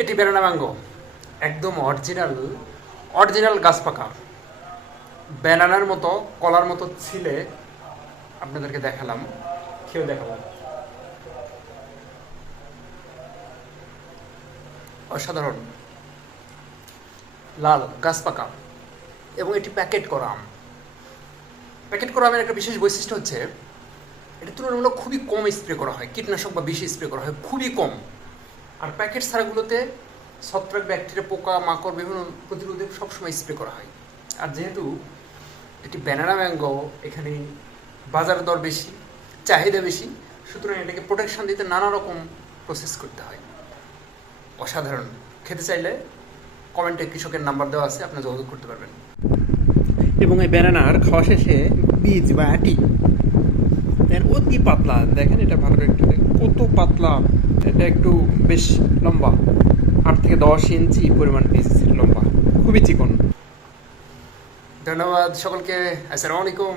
এটি banana mango, একদম original original গাছ পাকা ব্যানানার মতো, কলার মতো ছিলে আপনাদেরকে দেখালাম, খেয়ে দেখালাম। অসাধারণ লাল গাছ পাকা, এবং এটি প্যাকেট করা আম। প্যাকেট করা আমের একটা বিশেষ বৈশিষ্ট্য হচ্ছে এটা তুলনামূলক খুবই কম স্প্রে করা হয়, কীটনাশক বা বেশি স্প্রে করা হয় খুবই কম। আর প্যাকেট ছাড়াগুলোতে ছত্রাক, ব্যাকটেরিয়া, পোকা মাকড় বিভিন্ন প্রতিরোধে সবসময় স্প্রে করা হয়। আর যেহেতু এটি ব্যানানা ম্যাঙ্গো, এখানে বাজার দর বেশি, চাহিদা বেশি, সুতরাং এটাকে প্রোটেকশন দিতে নানা রকম প্রসেস করতে হয়। অসাধারণ। খেতে চাইলে কমেন্টে কৃষকের নাম্বার দেওয়া আছে, আপনি যোগাযোগ করতে পারবেন। এবং এই ব্যানানার খাওয়া শেষে বীজ বা আটি দেন অতি পাতলা, দেখেন এটা ভালো করে একটু দেখেন কত পাতলা। এটা একটু বেশ লম্বা, 8 থেকে 10 ইঞ্চি পরিমাণ বীজ লম্বা, খুবই চিকন। ধন্যবাদ সকলকে। আসসালামু আলাইকুম।